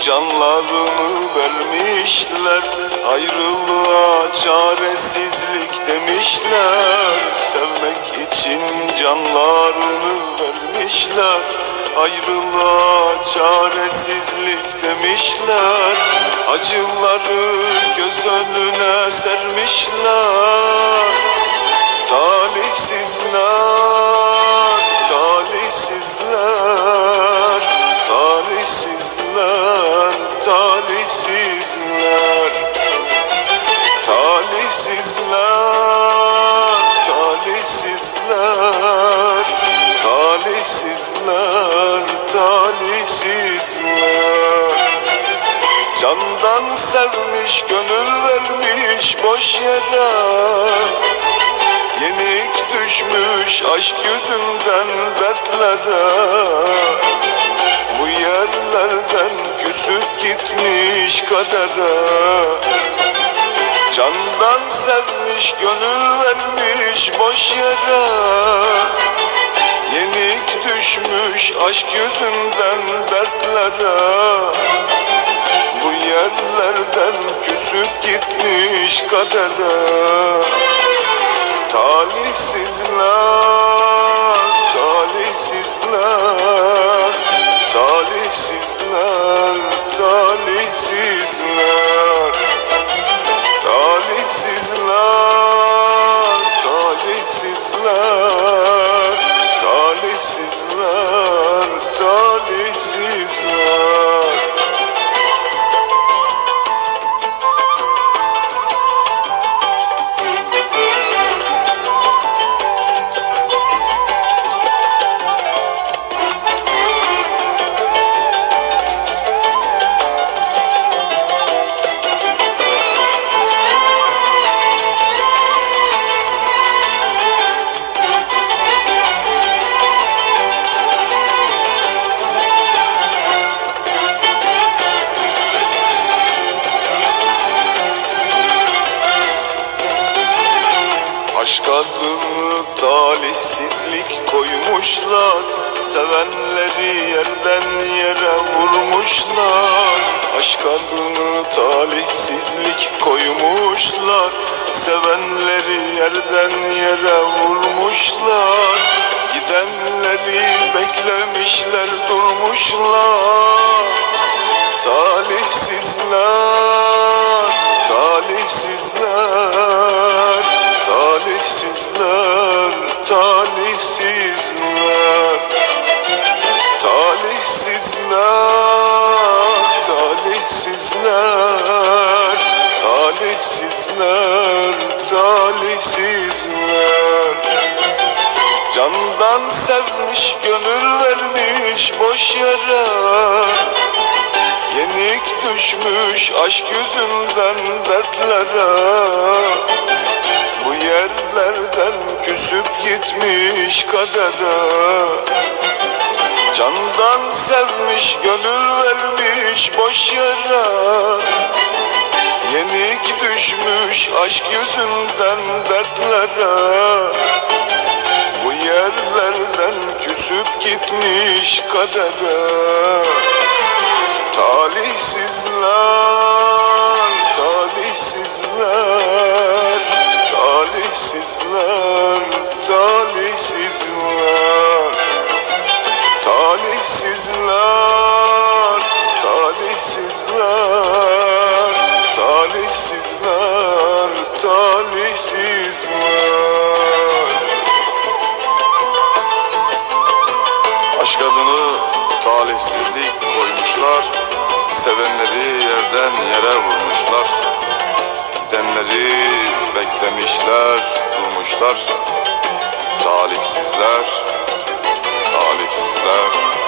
canlarını vermişler. Ayrılığa çaresizlik demişler. Sevmek için canlarını vermişler. Ayrılığa çaresizlik demişler. Acıları göz önüne sermişler. Talihsizler, Candan sevmiş, gönül vermiş boş yere. Yenik düşmüş aşk yüzünden dertlere. Bu yerlerden küsüp gitmiş kadere. Candan sevmiş gönül vermiş boş yere. Yenik düşmüş aşk yüzünden dertlere gitmiş kadere talihsizler, talihsizler, talihsizler, Aşk adını talihsizlik koymuşlar. Sevenleri yerden yere vurmuşlar. Aşk adını talihsizlik koymuşlar. Sevenleri yerden yere vurmuşlar. Gidenleri beklemişler durmuşlar. Talihsizler, Candan sevmiş, gönül vermiş boş yere. Yenik düşmüş aşk yüzünden dertlere. Bu yerlerden küsüp gitmiş kadere. Candan sevmiş gönül vermiş boş yere. Yenik düşmüş aşk yüzünden dertlere küsüp gitmiş kadere. Talihsizler, talihsizler, talihsizler, talihsizler, talihsizler, kadını talihsizlik koymuşlar Sevenleri yerden yere vurmuşlar Gidenleri beklemişler, durmuşlar. Talihsizler, talihsizler.